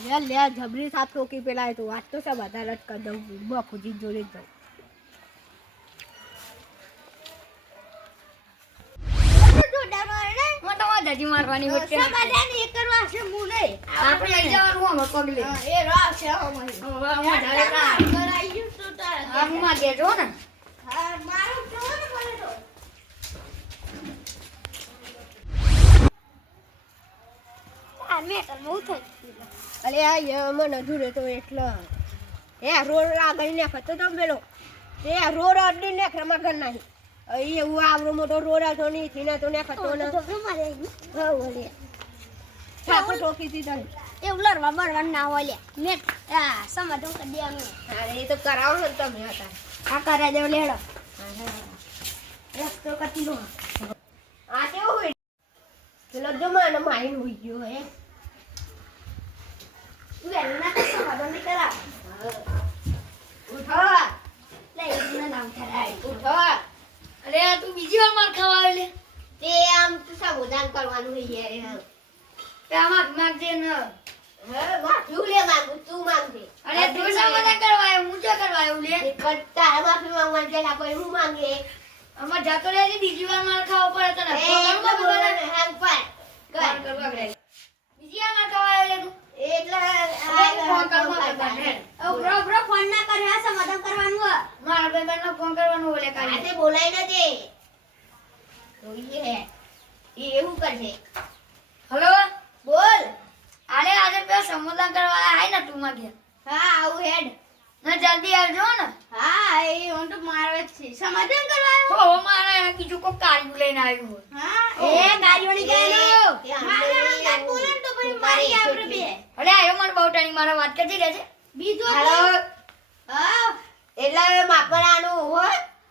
લે જબરી સાપ ટોકી પેલા તો વાત તો સબ વધારે જ કરી દઉં બખુજી જોડે જ જાઉં મારવાની હોત સમાધાન એ કરવા છે હું નહીં આપણે લઈ જવાનું હમ પગલે એ રાહ છે અમારી કરાઈ તો તાર માં દેજો ને હા મારો જો ને મને તો આ મેટર બહુ થઈ અલે આ મને અધૂરે તો એટલો એ રોડ આગળ ને ખતો તો પેલો તે રોડ અડી ને ક્રમા કર નાખી એવું આવડો મોટો રોડ હતો ને થીને તો ને ખતો ને હા ઓલે છાપો ટોકી દીધા એવું લડવા બળવા ના હોય લે આ સમાધાન કરી દેવાનું અરે એ તો કરાવો ને તમે હતા આ કરાઈ દેવ લેડો રસ્તો કતી નો આ કેવો હોય પેલો જમાનો માઈન હોઈ ગયો હે વેલના તો સમાધાન નહીં કરા ઉઠો લે એનું નામ કરાય ઉઠો અરે તું બીજી વાર માર ખાવા આવે લે તે આમ તો સંબોધન કરવાનું હોય યાર તે આમાં માગજે ન હા માફી લે માંગુ તું માંગજે અરે તું સમાધાન કરવા આવ્યો હું જો કરવા આવ્યો લે એ કરતા માફી માંગવા જેલા કોઈ હું માંગે અમાર જાતો રે બીજી વાર માર ખાવા પડે તને એ બોલો ને હેલ્પ પર કામ કરવા ગઈ બીજી વાર માર ખાવા આવ્યો લે તું એટલે ફોન કરવા હે બ્રો ફોન ના કરે આ સમાધાન કરવાનું હો મારા ભાઈબંધને ફોન કરવાનો ઓલે કાલે આજે બોલાય નથી તો એ એવું કરશે હેલો બોલ અરે આજે પેલા સમાધાન કરવા આય ને તું માં ઘેર હા આવું હેડ ના જલ્દી આવજો ને હા એ ઓન તો મારવે છે સમાધાન કરવાનું હો મારા બીજું કોઈ કાર્ય લઈને આવ્યું હા એ ગાડીઓની ગયેલો મારા કાક બોલે ને તો પછી મારી આપણે બે અરે આયો મને બહુ ટાણી મારા વાત કરતી રહે છે બીજો હા એટલે માપરાનું હો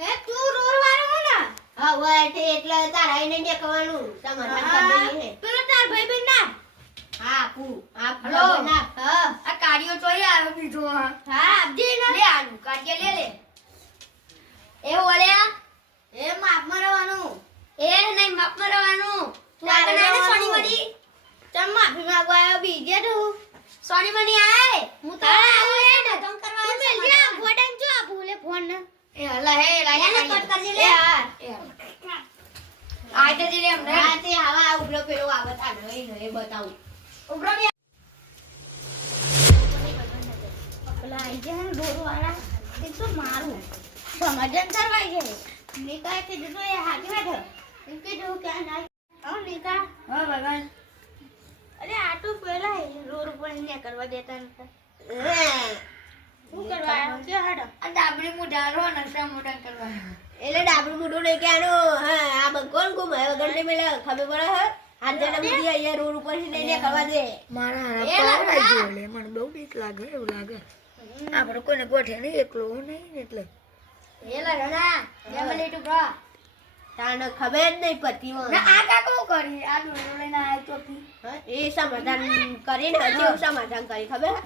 એ તું રોરવાનો હો ને હા વટ એટલે તારા એને ને કહેવાનું સમાધાન કરી દઈએ પેલો તાર ભાઈબંધ ના હા પુ આ હલો. ના હા આ કાર્યો ચોરી આવ્યો બીજો હા હા આપજે ને લે આલુ કાર્ય લે લે એ ઓલ્યા એ માપ મારવાનું એ નહીં માપ મારવાનું તું આ તારે તને આવવાનું. સોની મળી ચમ માફી માંગવા આવ્યો બીજે તું સોની મળી આય હું તો હા, આવું આવું હે હે ને ને. તમ કરવા તું આવે જલ્દી આ સમાધાન. ગોડાને જો આપું લે ફોન ને એ હલા હે લાઈ એને કટ કરજે લે. આય તે લે એમ હા તે આવા ઉભરો પેલો આવત આ નહીં એ બતાવું ઉભરો બે પેલા આઈ ગયા ને ડોરો વાળા તે તો મારું સમાધાન કરવા જાય નિકા કે જો એ હાથ હાથ એમ કે જો કે ના આવ નિકા હા ભગવાન અરે આ તો પેલા રોડ ઉપર ને કરવા દેતા નતા શું કરવા આવ્યો કે હાડો આ ડાબડી મુઢારો ને મોઢા કરવા એટલે ડાબરું મોઢું નહીં કે આનું હા આ ભગવાન કોમ હે વગર ને પેલા ખબર પડે હે હાથ જણા બુદ્ધિ અહીંયા રોડ ઉપર થી લઈને કરવા દે મારા એ હારા લાગડા. પાવડા જોલે મને બહુ બીક લાગે એવું લાગે આપણે કોઈને ગોઠે નહીં એકલો હું નહીં ને એટલે એ લગણા બે મિનિટ ઉભા તાને ખબર જ નહીં પડતી હોય ના આ કાકો કરી આ ડોલો લઈને આયો તો પી હા, એ સમાધાન કરીને હજી એવું સમાધાન કરી ખબર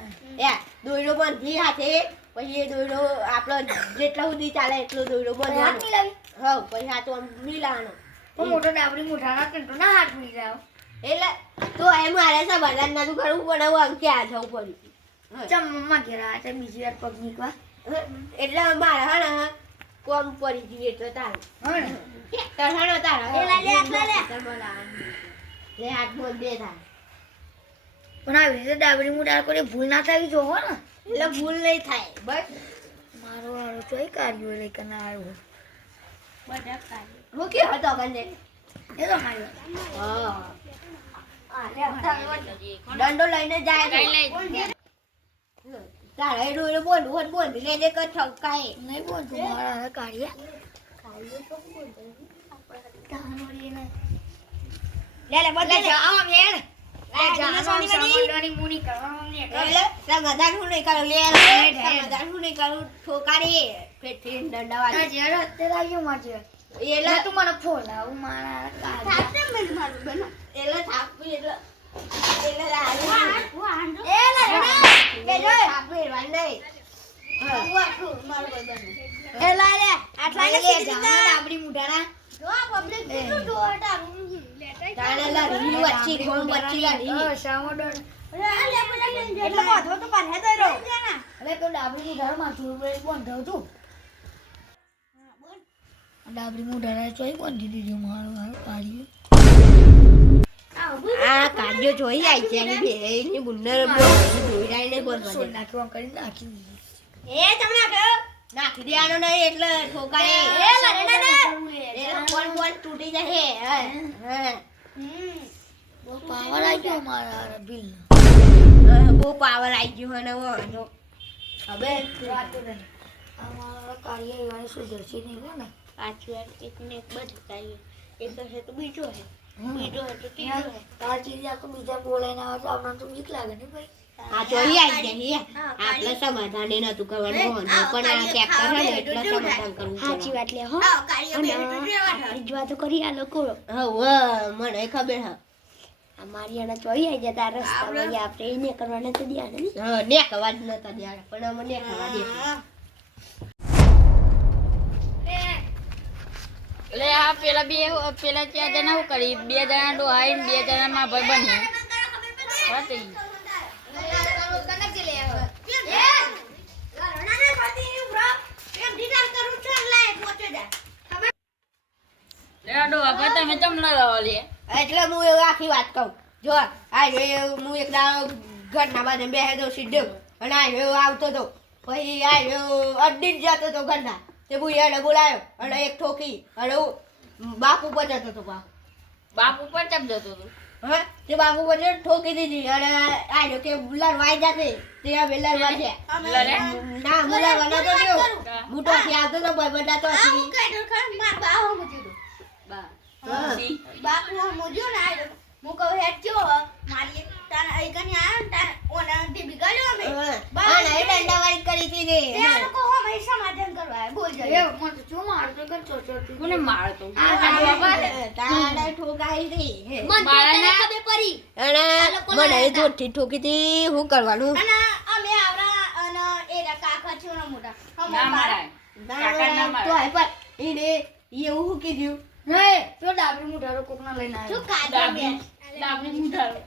હે દોયડો બાંધી હાથે પછી એ દોયડો આપણો જેટલા સુધી ચાલે એટલો દોયડો હાથ બાંધવાનો નહીં લાવી હા પછી હાથ આમ મિલાવાનો તો મોટો ડાબડી મુઠાના કંટો ના હાથ ઉડી જાવ એટલે તો એ મારે સમાધાન નતું કરવું પણ હવે આમ ક્યાં જવું પડ્યું ચમ મમ્મા ઘેર આ તે બીજી વાર પગ નીકવા એટલે મારે હે ને કોમ પડી ગયું એટલે તારું હા ને તરહાણો તારા એ લે, આટલા લે. લે હાથમાં બે થાય પણ આવી રીતે ડાબડી મુઠા કોઈ ભૂલ ના થવી જો હો ને એટલે ભૂલ નહીં થાય બસ મારો વાળો ચોઈ કાર્યો લઈ કે ના આવ્યો બધા કાઢી હું કે હતો કંજે એ તો મારી હા આ લે દંડો લઈને જાય તારે એ ડોયલો બોલવું હોત બોલ લઈને કર ઠકાય નહીં બોલતું મારા કાઢ્યા લે લે બોલ લે જાઓ મેર લે, જાઓ સોની બની. સમોડવાની મુની કરવાનું ને એટલે સમાધાન હું નહીં કરું લે સમાધાન હું નહીં કરું ઠોકારી ફેટી દંડાવા જ્યારે અત્યારે આવ્યો માજે એટલે તું મને ફોલાવું મારા કાઢ્યા થાપને મેં મારું બનો એટલે થાપી એટલે રાડું એ લગડા કે જો થાપી વાળ નહીં એ લાય લે આટલા ને લે જાઓ ડાબડી મુઢાના જો પબ્લિક કેટલું જોરદાર લેટાઈ તાણે લા રીલ વચ્ચી ગોમ વચ્ચી લા રીલ હા સામો ડોળ એટલે માથો તો પાછે તો રહ્યો અરે તો ડાબરી મુઢાર માથું ઉપર બંધાવ તું ડાબરી મુઢાર ચોઈ બંધી દીધું મારું પાડ્યું આ કાર્યો જોઈ આવી છે એની બેની બુન્નર જોઈ રાઈ ને બોલ સોલ નાખવા કરી નાખી દીધું એ તમને નાખી દેવાનો નહીં એટલે ઠોકાય એ લડે એ બોલ બોલ તૂટી જશે હા બહુ પાવર આવી ગયો મારા બિલ બહુ પાવર આવી ગયો અને વાંધો હવે વાતો નહીં અમારા કાર્ય એવાની શું જર્સી નહીં હોય ને સાચી વાત એકને એક બધું કાઢીએ એક હશે તો બીજો હે બીજો હે તો ત્રીજો હે તાર ચીજ આખું બીજા બોલાઈને આવે તો આપણને તો બીક લાગે ને ભાઈ આ જોઈ આવી જાય આપણે સમાધાન એ નતું કરવાનું વાંધો પણ આ ટ્રેક્ટર હે એટલે સમાધાન કરવું સાચી વાત લે હો રીજવા તો કરી આ લોકો હવે મને ખબર હા અમારી આના ચોઈ આવી જતા રસ્તામાં આપણે એને કરવાને તો ધ્યાન નહીં હા ને કવા જ નતા દેવા પણ અમને ખવા દે એટલે આ પેલા ચાર જણા શું કરી 2 જણા ડોહાઈ 2 જણા માં ભાઈ બની વાત ઈ. લે આ ડોહા ભાઈ તમે ચમ લડાવો લે એટલે હું એવું આખી વાત કહું જો આ હું એક દાડો ઘરના બાજુ બેસે તો સીધો અને આ આવતો તો પછી આ અડ્ડી જ જતો તો ઘરના તે હું એને બોલાયો અને એક ઠોકી અને હું બાપ ઉપર જતો હતો બાપ ઉપર ચમ જતો તું હા તે બાપ ઉપર ઠોકી દીધી અને આ કે લડવાઈ જશે તે હવે લડવા છે લડે ના હું લડવા નતો ગયો હું તો આવતો તો ભાઈ બધા તો બા હા. અને એ દંડાવાળી કરી હતી ને કોને મારતો તારે ઠોકાઈ હતી મારા ના અને મને જોરથી ઠોકી હતી શું કરવાનું ના મારાય કાકા ના મારે. તો આય પણ એને એવું શું કીધું નહીં તો ડાબરી મુઢારો કોકના લઈને આવ્યો ડાબરી મુઠારો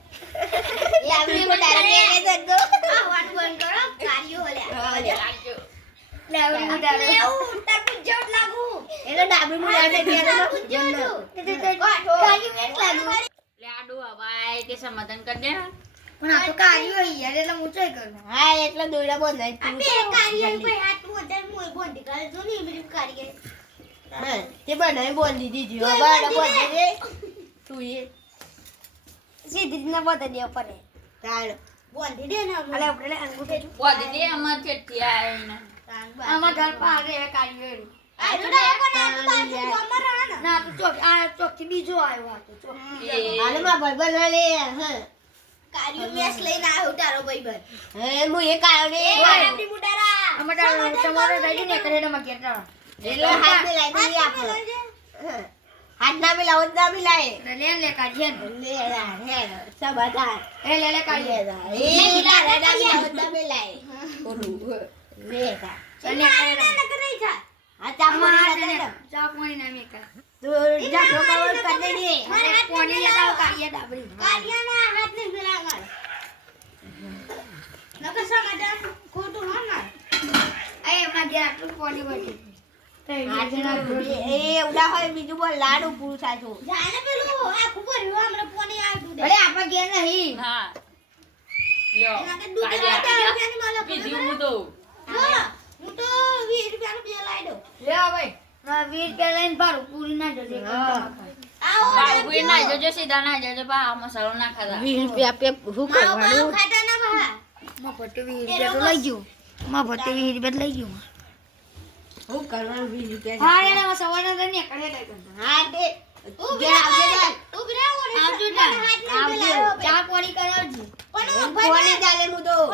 લાવડી મોટારે કેને જતો ડાબરી મુઢારો એટલે ડાબી મોટારે કેને લે આ ડોહા ભાઈ તે સમાધાન કરી દે ને. પણ આ તો કાર્યો યાર એટલે હું ચોઈ કરું હા એટલે દોડા બંધાય તું હા તે બનાવી બોલી દીધી હવે બાળા બોલી દે તું એ સીધી રીતના બધા દેવા પડે તાળ અલે આપણે અંગૂઠે બોલી દે આમાં ચેટથી આવીને. આમાં ઘર પાડે કાર્યો ના તો ચોક આ ચોક થી બીજો આવ્યો આ તો ચોક હાલે માં ભાઈ બના લે હા હે હું એ કાયો ને અમારા તમારે રહી ને કરે ને મકે તા એટલે હાથ મે લાઈ દે આપણે હાથ ના મિલાવ ના મિલાય લે લે કાઢીએ લે લા હે સબાતા લે લે કાઢીએ લે લા એ ના મિલાવ ના મિલાય ઓલું લે કા ચલે કરે આ ચામડી અમારા ના દે ચા પાણી ના મેકા તો જા કવર કર દે ને પાણી લેતા કાઢીએ ડાબરી એ એમના ઘેર આટલું પાણી વળી એ ઉડા હોય બીજું બોલ લાડુ પૂરું સાચું અરે આપા ઘેર નહીં હા લ્યો કાઢ્યા. બીજું હું દઉં. લે ભાઈ ના 20 રૂપિયા લઈને ભાડું પૂરી ના જજે બાબુએ ના જજો સીધા ના જજો બા આ મસાલો ના ખાતા 20 રૂપિયા પે શું કરવાનું માં ભટ્ટી 20 રૂપિયા તો લઈ ગયો માં ભટ્ટી 20 રૂપિયા લઈ ગયો શું કરવાનું 20 રૂપિયા હા એના સવારના તો ને કરે લઈ ગયો હા તે ઘેર આવજે આવજો ચા પાણી કરાવજો કોને ચાલે હું તો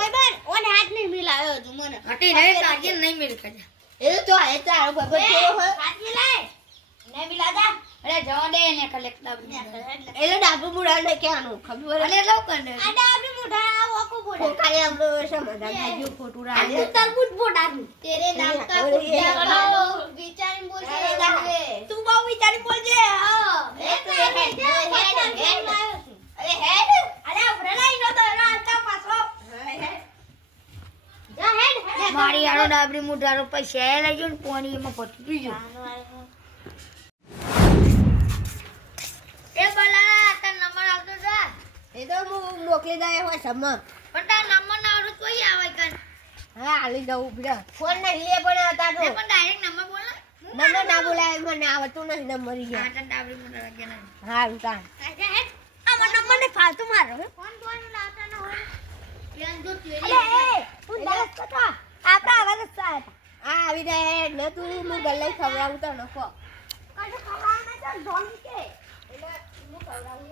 હટી નહીં કાઢીએ નહીં મેળ કાઢ્યા એ તો આ તારો બાબા કેવો હોય અરે જવા દે ને કલેક્ટર એટલે ડાબુ મુડા ને ક્યાંનું ખબર અરે લવ કર દે ખોખાય આમનો સમાધાન થઈ ગયું, ખોટું રાખે. तरबूज फोड़ा तेरे नाम का अरे कुछ ये जानो विचार बोल अरे के તું બહુ વિચારી બોલજે. હા. एक तो हेड અરે હેડ. અરે ઉભરે નહીં નો તો એનો હાલતા પાછો. जा हेड મારી આડો ડાબરી મુઢારો પૈસા લઈ જો ને પાણી એમાં પતી બીજું ए बलाला ता नंबर આવતો જા એ તો હું મોકલી દે હોય સમા. પણ તા નંબર ના આવડો કોઈ આવે કન હા હાલી દઉં ઉભરે. ફોન નહીં લે પણ હતા તો. પણ ડાયરેક્ટ નંબર બોલ નંબર ના બોલાય મને આવડતું નથી નંબર ઈ ગયા. તા ડાબરી મુઢા ગયા હા ઉતા. જા હેડ આ નંબર ને ફાલતુ મારો. ફોન ફોન લાવતા ન હોય લેન જો અરે તેરી એ હું દસ કથા આપણા આવાજ જ સાહેબ. આ આવી જાય ને તું હું ગલ્લે ખવડાવું તો નખો. કશું ખવડાવવા ના ચાલ ઢોંગ કે એટલે હું ખવડાવું